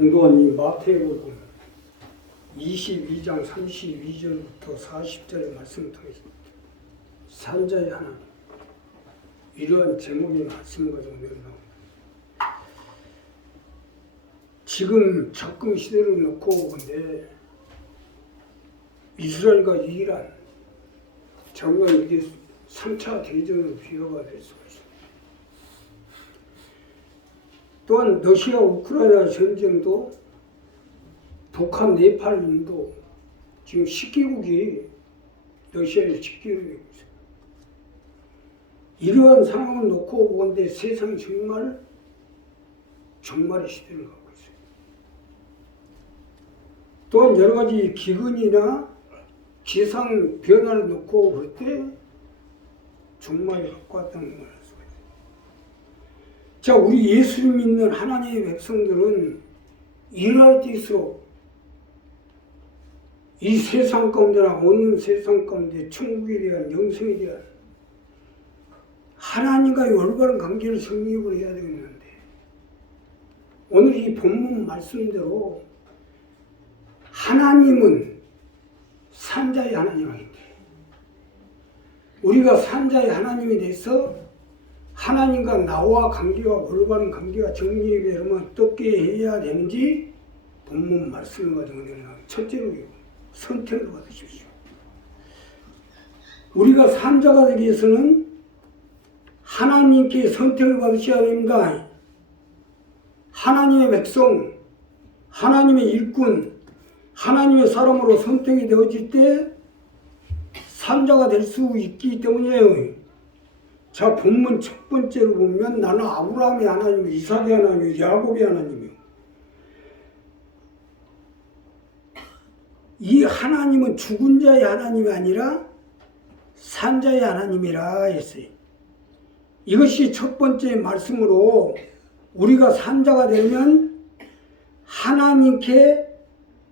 공도원님 마태복음 22장 32절부터 40절의 말씀을 통해서 산자의 하나님 이러한 제목의 말씀을 가지고 내려나옵니다. 지금 적금 시대를 놓고 보는데 이스라엘과 이란 정말 이게 3차 대전으로 비화가 있습니다. 또한 러시아 우크라이나 전쟁도 북한 네팔 인도 지금 10개국이 러시아에 집기를 내고 있어요. 이러한 상황을 놓고 보건데 세상 정말 종말의 시대를 가고 있어요. 또한 여러 가지 기근이나 기상 변화를 놓고 볼때알 수가 있어요. 자, 우리 예수 믿는 하나님의 백성들은 일할 때일수록 이 세상 가운데나 오는 세상 가운데 천국에 대한 영생에 대한 하나님과의 올바른 관계를 정립을 해야 되겠는데 오늘 이 본문 말씀대로 하나님은 산자의 하나님이기 우리가 산자의 하나님이 돼서 하나님과 나와 관계가 올바른 관계가 정립이 되려면 어떻게 해야 되는지 본문 가지고 내가 첫째로 선택을 받으십시오. 우리가 산자가 되기 위해서는 하나님께 선택을 받으셔야 됩니다. 하나님의 백성, 하나님의 일꾼, 하나님의 사람으로 선택이 되어질 때 산자가 될 수 있기 때문이에요. 자, 본문 첫 번째로 보면 나는 아브라함의 하나님, 이삭의 하나님, 야곱의 하나님이요. 이 하나님은 죽은 자의 하나님이 아니라 산 자의 하나님이라 했어요. 이것이 첫 번째 말씀으로 우리가 산자가 되면 하나님께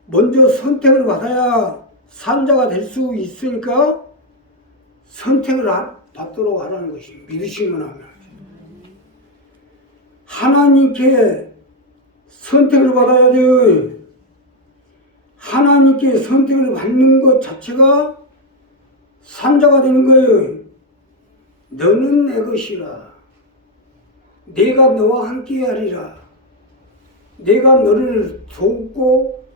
먼저 선택을 받아야 산자가 될 수 있으니까 선택을 받도록 하라는 것이 믿으시면 하면 하나님께 선택을 받아야 돼. 하나님께 선택을 받는 것 자체가 산자가 되는 거예요. 너는 내 것이라. 내가 너와 함께 하리라. 내가 너를 돕고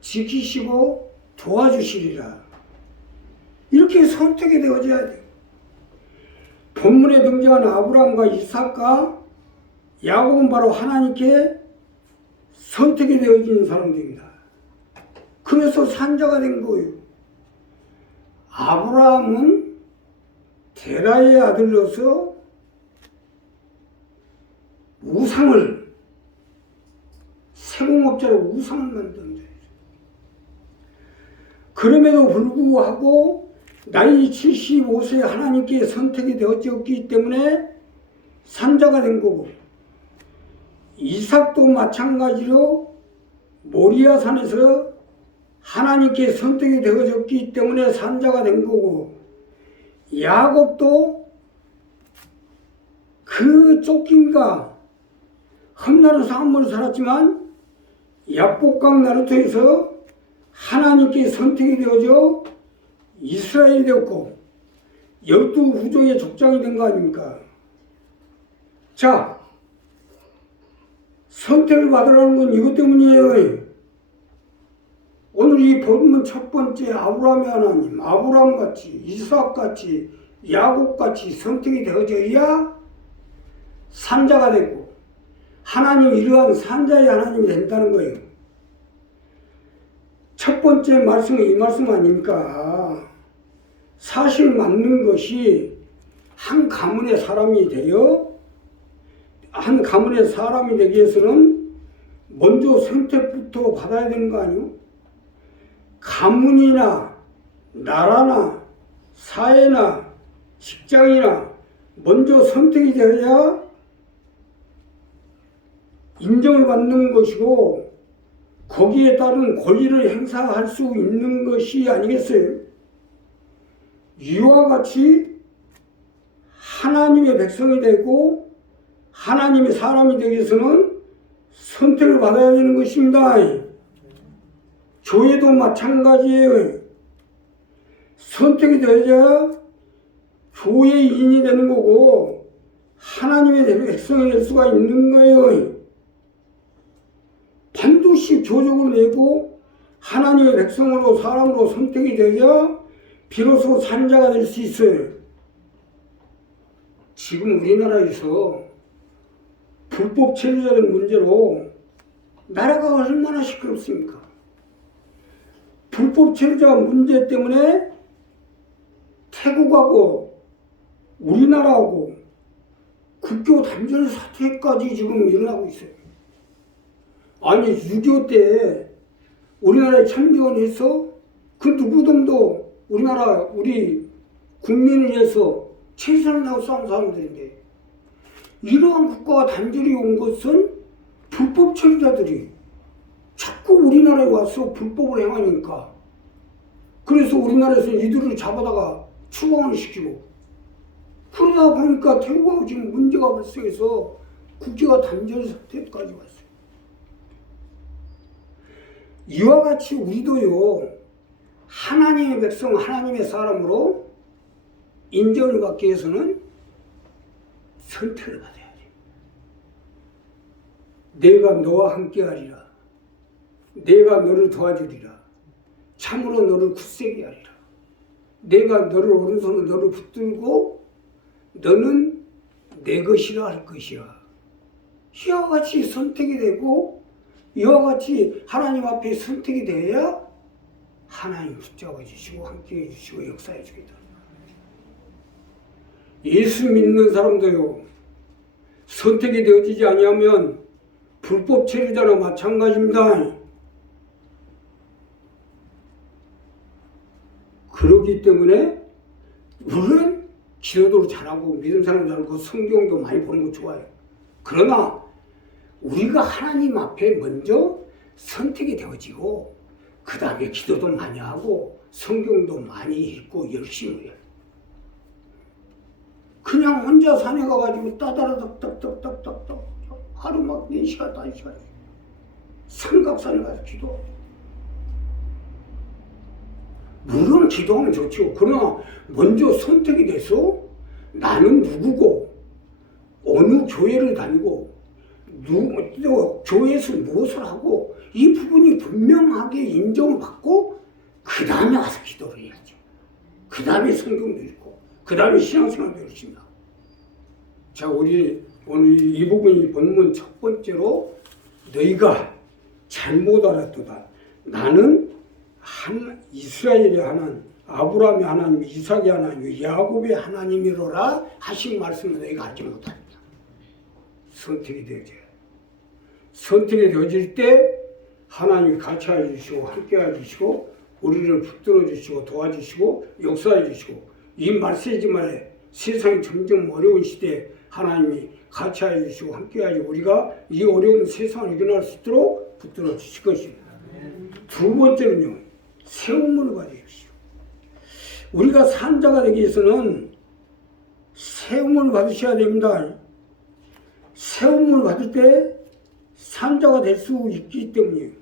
지키시고 도와주시리라. 이렇게 선택이 되어져야 돼. 본문에 등장한 아브라함과 이삭과 야곱은 바로 하나님께 선택이 되어진 사람들입니다. 그래서 산자가 된 거예요. 아브라함은 데라의 아들로서 우상을 세공업자로 우상을 만든 자예요. 그럼에도 불구하고 나이 75세 하나님께 선택이 되었기 때문에 산자가 된 거고 이삭도 마찬가지로 모리아 산에서 하나님께 선택이 되어졌기 때문에 산자가 된 거고 야곱도 그 쫓긴가 험난한 삶을 살았지만 야복강 나루토에서 하나님께 선택이 되어져 이스라엘이 되었고 열두 후종의 족장이 된 거 아닙니까? 자, 선택을 받으라는 건 이것 때문이에요. 오늘 이 본문 첫 번째 아브라함의 하나님, 아브라함 같이, 이삭 같이, 야곱 같이 선택이 되어져야 산자가 되고 하나님 이러한 산자의 하나님이 된다는 거예요. 첫 번째 말씀은 이 말씀 아닙니까? 사실 맞는 것이 한 가문의 사람이 되어 한 가문의 사람이 되기 위해서는 먼저 선택부터 받아야 되는 거 아니요? 가문이나 나라나 사회나 직장이나 먼저 선택이 되어야 인정을 받는 것이고 거기에 따른 권리를 행사할 수 있는 것이 아니겠어요? 이와 같이 하나님의 백성이 되고 하나님의 사람이 되기 위해서는 선택을 받아야 되는 것입니다. 교회도 마찬가지예요. 선택이 되어야 교회인이 되는 거고 하나님의 백성이 될 수가 있는 거예요. 반드시 교족을 내고 하나님의 백성으로 사람으로 선택이 되어야 비로소 산자가 될 수 있어요. 지금 우리나라에서 불법 체류자들 문제로 나라가 얼마나 시끄럽습니까? 불법 체류자 문제 때문에 태국하고 우리나라하고 국교 단절 사태까지 지금 일어나고 있어요. 아니 6.25 때 우리나라에 참전해서 그 누구든도 우리나라 우리 국민을 위해서 최선을 다하고 싸운 사람들인데 이러한 국가가 단절이 온 것은 불법 체류자들이 자꾸 우리나라에 와서 불법을 행하니까 그래서 우리나라에서 이들을 잡아다가 추방을 시키고 그러다 보니까 태국하고 지금 문제가 발생해서 국제가 단절 사태까지 왔어요. 이와 같이 우리도요 하나님의 백성 하나님의 사람으로 인정을 받기 위해서는 선택을 받아야 돼. 내가 너와 함께 하리라. 내가 너를 도와주리라. 참으로 너를 굳세게 하리라. 내가 너를 오른손으로 너를 붙들고 너는 내 것이라 할 것이라. 이와 같이 선택이 되고 이와 같이 하나님 앞에 선택이 되어야 하나님 붙잡아 주시고 함께 해 주시고 역사해 주겠다. 예수 믿는 사람도요. 선택이 되어지지 아니하면 불법 체류자나 마찬가지입니다. 그렇기 때문에 물론 기도도 잘하고 믿음 사람 잘하고 성경도 많이 보는 거 좋아요. 그러나 우리가 하나님 앞에 먼저 선택이 되어지고 그 다음에 기도도 많이 하고 성경도 많이 읽고 열심히 해요. 그냥 혼자 산에 가가지고 따다라닥닥닥닥닥닥 하루 막 4시간, 5시간 삼각산에 가서 기도 물론 기도하면 좋죠. 그러나 먼저 선택이 돼서 나는 누구고 어느 교회를 다니고 누, 또 교회에서 무엇을 하고 이 부분이 분명하게 인정을 받고 그 다음에 와서 기도를 해야죠. 그 다음에 성경도 읽고 그 다음에 신앙생활도 열심히 하고 자 우리 오늘 이 부분이 본문 첫 번째로 너희가 잘못 알았도다. 나는 한 이스라엘의 하나님, 아브라함의 하나님, 이삭의 하나님, 야곱의 하나님이로라 하신 말씀을 너희가 알지 못한다. 선택이 되어져요. 선택이 되어질 때 하나님이 같이 해주시고 함께 해주시고 우리를 붙들어 주시고 도와주시고 역사해 주시고 이 말세지만에 세상이 점점 어려운 시대에 하나님이 같이 해주시고 함께 해주시고 우리가 이 어려운 세상을 이겨낼 수 있도록 붙들어 주실 것입니다. 두 번째는요. 세움을 받으십시오. 우리가 산자가 되기 위해서는 세움을 받으셔야 됩니다. 세움을 받을 때 산자가 될 수 있기 때문이에요.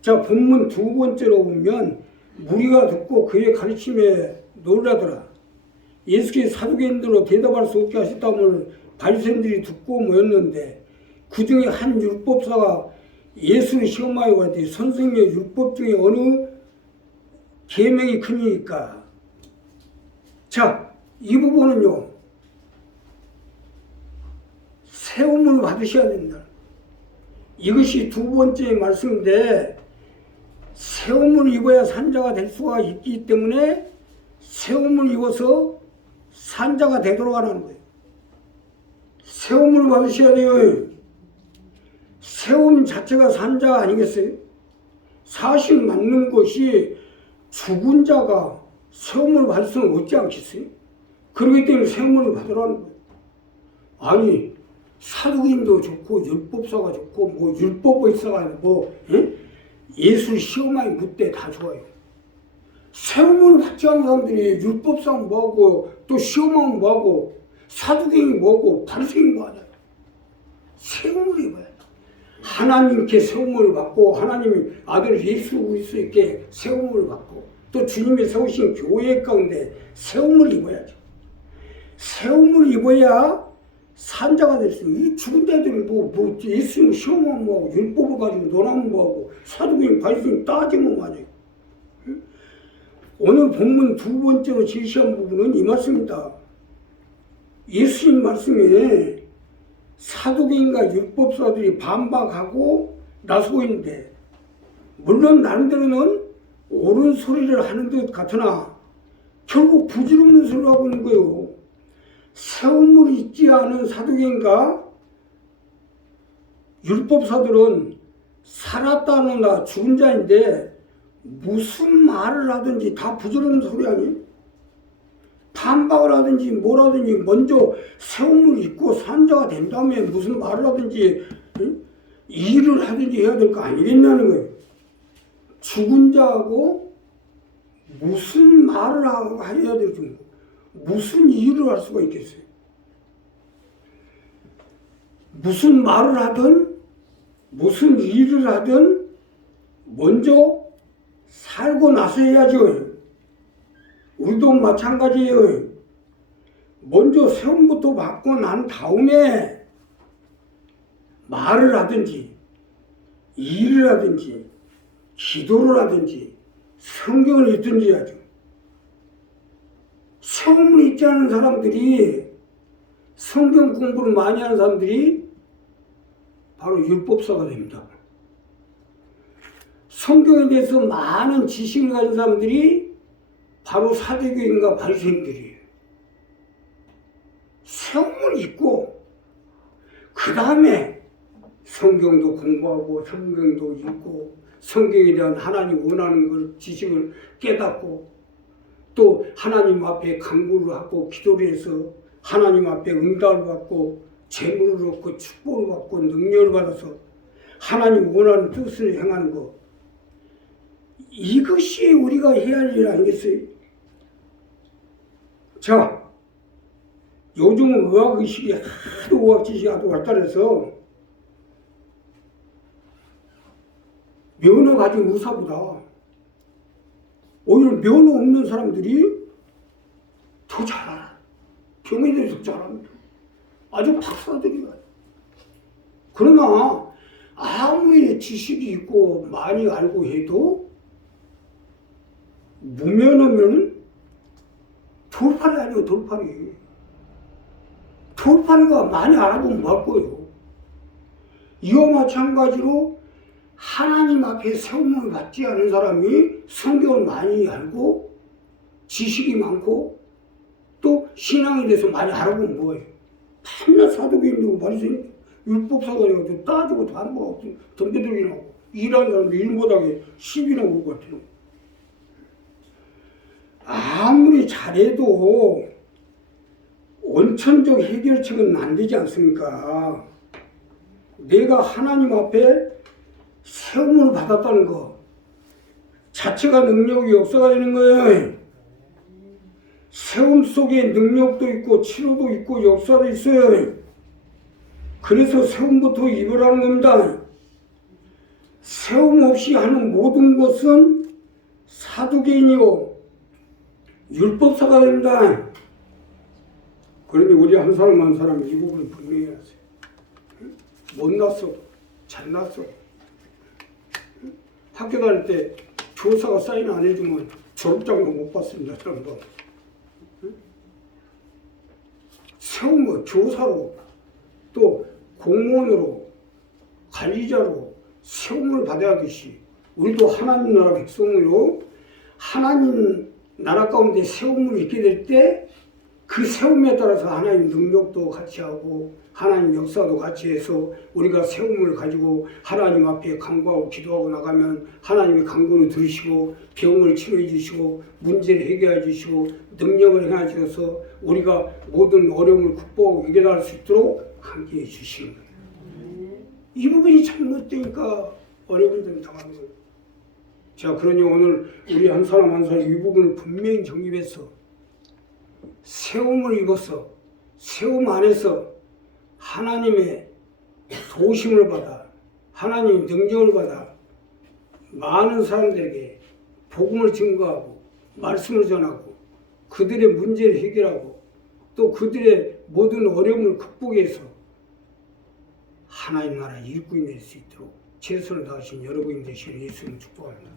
자, 본문 두 번째로 보면 무리가 듣고 그의 가르침에 놀라더라. 예수께서 사두개인들로 대답할 수 없게 하셨다면 바리새인들이 듣고 모였는데 그 중에 한 율법사가 예수를 시험하여 왔더니 선생님의 율법 중에 어느 계명이 크니까 자, 이 부분은요. 세움을 받으셔야 된다. 이것이 두 번째 말씀인데 세움을 입어야 산자가 될 수가 있기 때문에 세움을 입어서 산자가 되도록 하는 거예요. 세움을 받으셔야 돼요. 세움 자체가 산자 아니겠어요? 사실 맞는 것이 죽은 자가 세움을 받을 수는 없지 않겠어요? 그렇기 때문에 세움을 받으라는 거예요. 아니 사두인도 좋고 율법사가 좋고 뭐 율법의사가 뭐 예? 예수 시험하기 묻대 다 좋아요. 세움을 않은 사람들이 율법상 뭐하고 또 시험하면 뭐하고 사두개이 뭐하고 바리새인 뭐하냐. 세움을 입어야 돼. 하나님께 세움을 받고 하나님 아들 예수 그리스도께 세움을 받고 또 주님이 세우신 교회 가운데 세움을 입어야죠. 세움을 입어야 산자가 있어요. 이 죽은 자들이 뭐, 뭐 예수님 시험하면 뭐하고 율법을 가지고 논하면 뭐하고 사도행 바리새인 따지면 뭐하냐. 오늘 본문 두 번째로 제시한 부분은 이 말씀입니다. 예수님 말씀에 사도계인과 율법사들이 반박하고 나서고 있는데 물론 나름대로는 옳은 소리를 하는 듯 같으나 결국 부질없는 소리를 하고 있는 거예요. 세움을 잊지 않은 사도계인과 율법사들은 살았다느나 죽은 자인데 무슨 말을 하든지 다 부질없는 소리 아니? 반박을 하든지 뭘 하든지 먼저 세움을 입고 산자가 된 다음에 무슨 말을 하든지 응? 일을 하든지 해야 될 거 아니겠냐는 거예요. 죽은 자하고 무슨 말을 하- 해야 될지 무슨 일을 할 수가 있겠어요. 무슨 말을 하든 무슨 일을 하든 먼저 살고 나서 해야죠. 우리도 마찬가지예요. 먼저 세움부터 받고 난 다음에 말을 하든지 일을 하든지 기도를 하든지 성경을 읽든지 하죠. 세움을 잊지 않은 사람들이 성경 공부를 많이 하는 사람들이 바로 율법사가 됩니다. 성경에 대해서 많은 지식을 가진 사람들이 바로 사대교인과 바리새인들이에요. 세움을 잊고 그 다음에 성경도 공부하고 성경도 읽고 성경에 대한 하나님 원하는 걸 지식을 깨닫고 또 하나님 앞에 간구를 하고 기도를 해서 하나님 앞에 응답을 받고 재물을 얻고 축복을 받고 능력을 받아서 하나님 원하는 뜻을 행하는 것 이것이 우리가 해야 할 일 아니겠어요? 자, 요즘 의학의식이 하도 의학지식이 하도 발달해서 면허 가진 의사보다 오히려 면허 없는 사람들이 더잘 알아. 병에 대해서 잘 압니다. 아주 박사들이야. 그러나 아무리 지식이 있고 많이 알고 해도 무면허면 돌팔이 아니에요, 돌팔이. 돌팔이가 많이 알아보면 거예요. 이와 마찬가지로 하나님 앞에 세움을 받지 않은 사람이 성경을 많이 알고 지식이 많고 또 신앙에 대해서 많이 알아보면 뭐예요? 맨날 사도교인되고 바리새인 율법사가 돼가지고 따지고 반복하고 덤벼들기 나고 일하는 사람도 일 못하게 시비나 오고 같아요. 아무리 잘해도 원천적 해결책은 안 되지 않습니까? 내가 하나님 앞에 세움을 받았다는 거 자체가 능력이 역사가 되는 거예요. 세움 속에 능력도 있고 치료도 있고 역사도 있어요. 그래서 세움부터 입으라는 겁니다. 세움 없이 하는 모든 것은 사두개인이고 율법사가 됩니다. 그러니 우리 한 사람 한 사람 이 부분 분명히 하세요. 못났어, 잘났어. 학교 다닐 때 교사가 사인 안 해주면 졸업장도 못 받습니다, 사람도. 세운 거 교사로 또 공무원으로 관리자로 세움을 받아야 하듯이 우리도 하나님 나라 백성으로 하나님 나라 가운데 세움을 입게 될 때 그 세움에 따라서 하나님 능력도 같이 하고 하나님 역사도 같이 해서 우리가 세움을 가지고 하나님 앞에 간구하고 기도하고 나가면 하나님의 간구를 들으시고 병을 치료해 주시고 문제를 해결해 주시고 능력을 행해 주셔서 우리가 모든 어려움을 극복하고 이겨나갈 수 있도록 함께해 주시는 거예요. 이 부분이 잘못되니까 어려움들이 당하는 거예요. 자, 그러니 오늘 우리 한 사람 한 사람 이 부분을 분명히 정립해서 세움을 입어서 세움 안에서 하나님의 도심을 받아 하나님 능력을 받아 많은 사람들에게 복음을 증거하고 말씀을 전하고 그들의 문제를 해결하고 또 그들의 모든 어려움을 극복해서 하나님 나라 일꾼이 될 수 있도록 최선을 다하신 여러분이 되시는 예수님 축복합니다.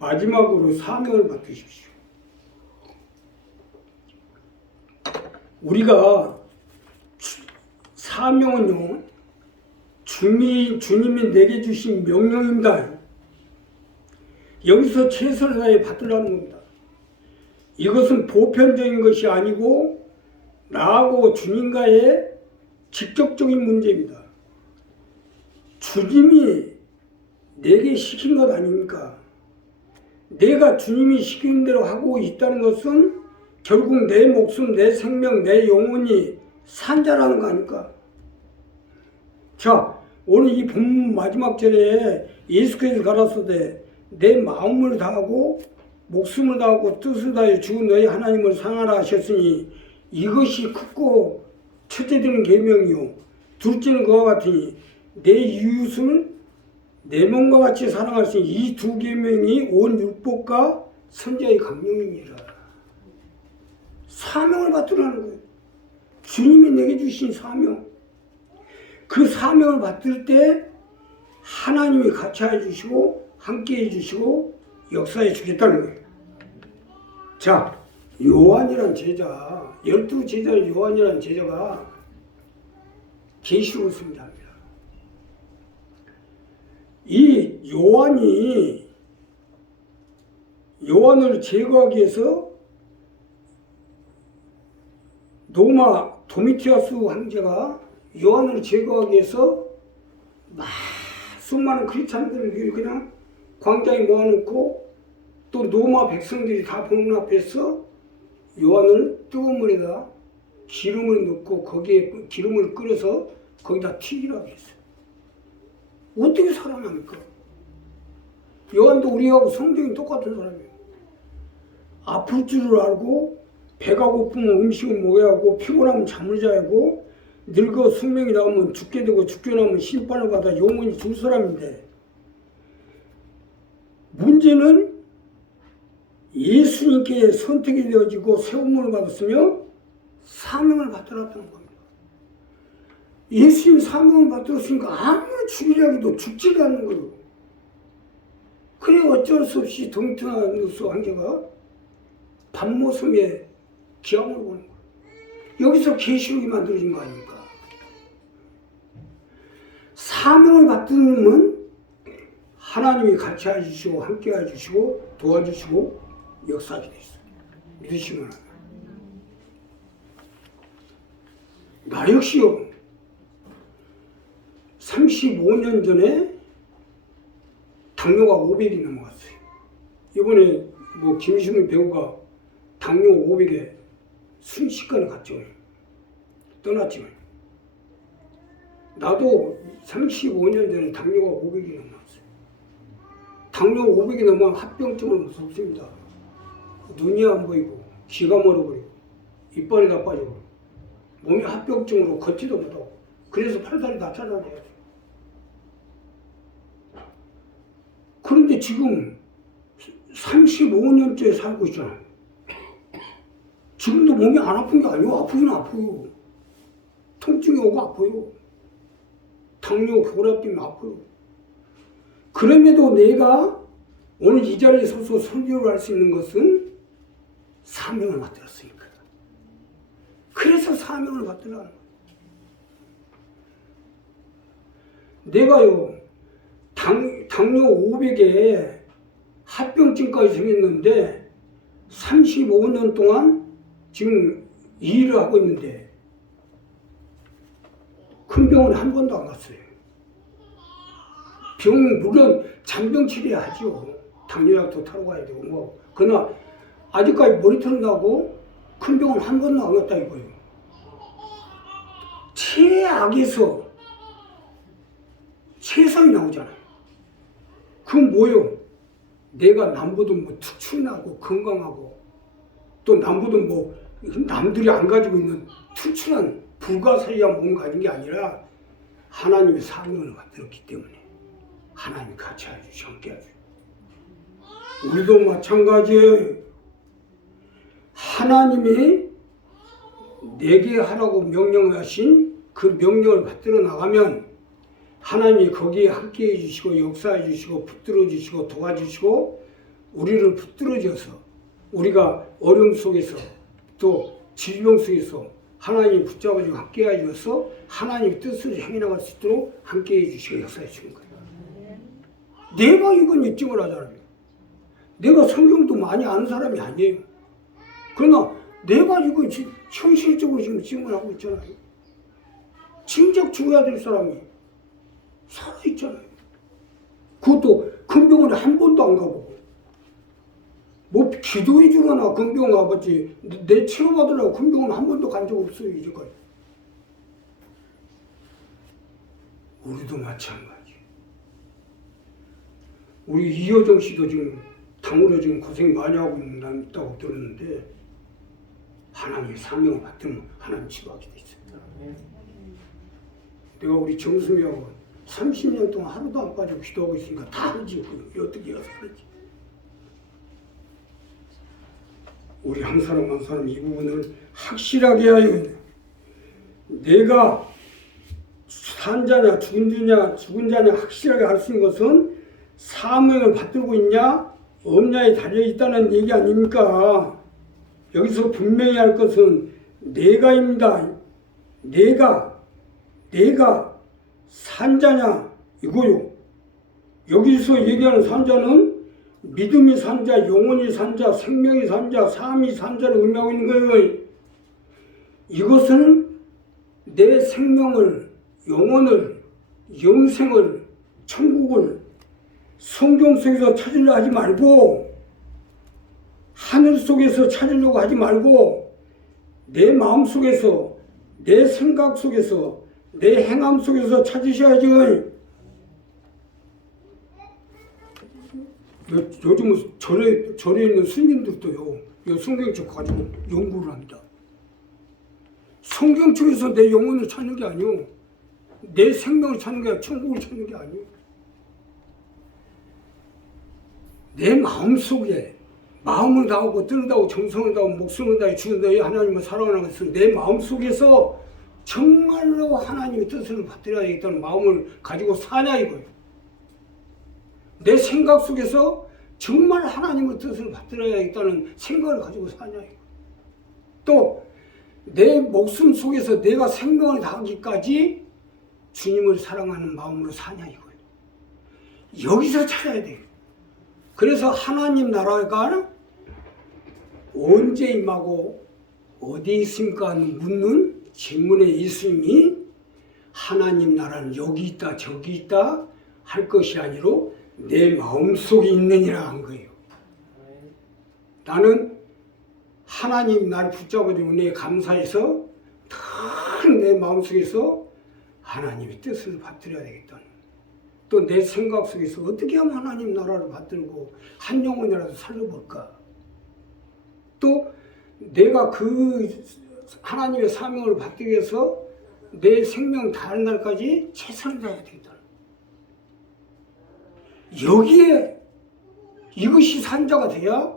마지막으로 사명을 받으십시오. 우리가 주- 사명은요 주님, 주님이 내게 주신 명령입니다. 여기서 최선을 다해 받으라는 겁니다. 이것은 보편적인 것이 아니고 나하고 주님과의 직접적인 문제입니다. 주님이 내게 시킨 것 아닙니까? 내가 주님이 시키는 대로 하고 있다는 것은 결국 내 목숨, 내 생명, 내 영혼이 산자라는 거 아닙니까? 자, 오늘 이 본문 마지막 절에 예수께서 가라사대 내 마음을 다하고 목숨을 다하고 뜻을 다해 주 너희 하나님을 상하라 하셨으니 이것이 크고 첫째 되는 계명이요 둘째는 그와 같으니 내 이웃을 내 몸과 같이 사랑할 수 있는 이 두 계명이 온 율법과 선자의 강령이니라 사명을 받으라는 거예요 주님이 내게 주신 사명 그 사명을 받을 때 하나님이 같이 해주시고 함께 해주시고 역사해 주겠다는 거예요. 자, 요한이란 제자, 열두 제자 요한이란 제자가 계시록을 씁니다. 이 요한이 요한을 제거하기 위해서 노마 도미티아스 황제가 요한을 제거하기 위해서 막 수많은 크리스찬들을 그냥 광장에 모아놓고 또 로마 백성들이 다 보는 앞에서 요한을 뜨거운 물에다 기름을 넣고 거기에 기름을 끓여서 거기다 튀기라고 했어요. 어떻게 살아납니까? 요한도 우리하고 성경이 똑같은 사람이에요. 아플 줄을 알고 배가 고프면 음식을 먹어야 하고 피곤하면 잠을 자야 하고 늙어 숙명이 나오면 죽게 되고 죽게 나면 심판을 받아 영원히 줄 사람인데 문제는 예수님께 선택이 되어지고 세움을 받았으며 사명을 받들었다는 겁니다. 예수님 사명을 받들었으니까 아무리 죽이려 해도 죽지가 않는 거예요. 그래 어쩔 수 없이 동트나누스 황제가 밤모섬에 기함을 보는 거예요. 여기서 계시록이 만들어진 거 아닙니까? 사명을 받들면 하나님이 같이 해주시고 함께 해주시고 도와주시고 역사하게 돼 있어요. 믿으시면. 나 역시요. 35년 전에 당뇨가 500이 넘어갔어요. 이번에 뭐 김신우 배우가 당뇨 500에 순식간에 갔죠. 떠났지만. 나도 35년 전에 당뇨가 500이 넘어갔어요. 당뇨 500이 넘으면 합병증은 무섭습니다. 눈이 안 보이고, 귀가 멀어버리고, 이빨이 다 빠지고, 몸이 합병증으로 걷지도 못하고, 그래서 팔다리 다 잘라내야 돼요. 그런데 지금 35년째 살고 있잖아요. 지금도 몸이 안 아픈 게 아니고 아프긴 아파요. 통증이 오고 아파요. 당뇨, 때문에 아파요. 그럼에도 내가 오늘 이 자리에 서서 설교를 할 수 있는 것은 사명을 받들었으니까. 그래서 사명을 받들라는 거예요. 내가요, 당, 당뇨 500에 합병증까지 생겼는데 35년 동안 지금 이 일을 하고 있는데 큰 병원 한 번도 안 갔어요. 병 물론 잔병 치료하죠. 당뇨약도 타러 가야 되고 뭐 그러나 아직까지 머리털 나고 큰 병원 한 번도 안 갔다 이거예요. 최악에서 최상이 나오잖아요. 그건 뭐요? 내가 남보다 뭐 특출나고 건강하고 또 남보다 뭐 남들이 안 가지고 있는 특출한 불가사의한 몸을 가진 게 아니라 하나님의 사명을 만들었기 때문에 하나님 같이 해주시 함께 해주시 우리도 마찬가지예요. 하나님이 내게 하라고 명령하신 그 명령을 받들어 나가면 하나님이 거기에 함께 해주시고 역사해 주시고 붙들어 주시고 도와주시고 우리를 붙들어 줘서 우리가 어려움 속에서 또 질병 속에서 하나님이 붙잡아주고 함께 해주셔서 하나님의 뜻을 행해 나갈 수 있도록 함께 해주시고 역사해 주는 거예요. 내가 이건 입증을 하잖아요. 내가 성경도 많이 아는 사람이 아니에요. 그러나 내가 이거 지- 현실적으로 지금 질문하고 있잖아요. 진작 죽어야 될 사람이 살아있잖아요. 그것도 금병원에 한 번도 안 가보고. 뭐 기도해 주거나 금병원 가봤지 내- 내 치료받으려고 금병원 한 번도 간 적 없어요 이제까지. 우리도 마찬가지. 우리 이효정 씨도 지금 당으로 지금 고생 많이 하고 있다고 들었는데 하나님의 사명을 받으면 하나님 치료하게 돼 있습니다. 내가 우리 정수미하고 30년 동안 하루도 안 빠지고 기도하고 있으니까 다그 어떻게 해서 그런지. 우리 한 사람 한 사람 이 부분을 확실하게 하여 내가 산 자냐 죽은 자냐 죽은 자냐 확실하게 알수 있는 것은 사명을 받들고 있냐 없냐에 달려 있다는 얘기 아닙니까? 여기서 분명히 할 것은 내가입니다. 내가 내가 산자냐 이거요. 여기서 얘기하는 산자는 믿음이 산자, 영혼이 산자, 생명이 산자, 삶이 산자를 의미하고 있는 거예요. 이것은 내 생명을, 영혼을, 영생을, 천국을 성경 속에서 찾으려 하지 말고 하늘 속에서 찾으려고 하지 말고 내 마음 속에서 내 생각 속에서 내 행함 속에서 찾으셔야죠. 요, 요즘 절에, 절에 있는 스님들도요, 이 성경 책 가지고 연구를 합니다. 성경책에서 내 영혼을 찾는 게 아니요. 내 생명을 찾는 게 아니라 천국을 찾는 게 아니요. 내 마음 속에 마음을 다하고 뜻을 다하고 정성을 다하고 목숨을 다해 주는 다 하나님을 사랑하는 것은 내 마음 속에서 정말로 하나님의 뜻을 받들어야 되겠다는 마음을 가지고 사냐 이거예요. 내 생각 속에서 정말 하나님의 뜻을 받들어야겠다는 생각을 가지고 사냐 이거. 또내 목숨 속에서 내가 생명을 다하기까지 주님을 사랑하는 마음으로 사냐 이거예요. 여기서 찾아야 돼요. 그래서 하나님 나라가 언제 임하고 어디 있습니까 묻는 질문의 있음이 하나님 나라는 여기 있다 저기 있다 할 것이 아니로 내 마음속에 있느니라 한 거예요. 나는 하나님 날 붙잡아준 은혜에 감사해서 큰내 마음속에서 하나님의 뜻을 받들어야 되겠다는 또내 생각 속에서 어떻게 하면 하나님 나라를 받들고 한 영혼이라도 살려볼까? 또 내가 그 하나님의 사명을 받기 위해서 내 생명 다른 날까지 최선을 다해야 되겠다 여기에 이것이 산자가 돼야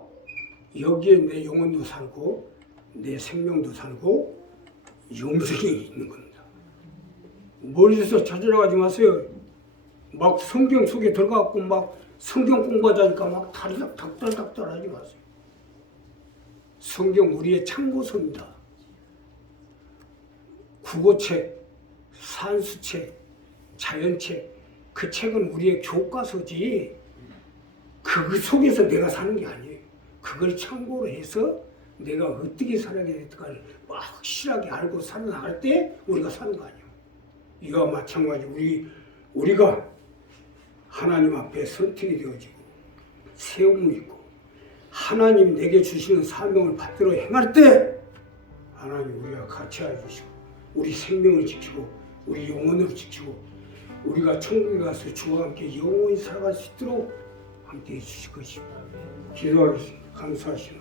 여기에 내 영혼도 살고 내 생명도 살고 영생이 있는 겁니다. 머리에서 찾으러 가지 마세요. 막 성경 속에 들어가고 막 성경 공부하자니까 막 다리 닥달닥달 하지 마세요. 성경 우리의 참고서입니다. 국어책, 산수책, 자연책, 그 책은 우리의 교과서지 그 속에서 내가 사는 게 아니에요. 그걸 참고로 해서 내가 어떻게 살아야 될까를 확실하게 알고 살아나갈 때 우리가 사는 거 아니에요. 이와 마찬가지 우리 우리가 하나님 앞에 선택이 되어지고 세움이 있고 하나님 내게 주시는 사명을 받들어 행할 때 하나님 우리가 같이 해주시고 우리 생명을 지키고 우리 영혼을 지키고 우리가 천국에 가서 주와 함께 영원히 살아갈 수 있도록 함께 해주실 것입니다. 기도하겠습니다. 감사하시는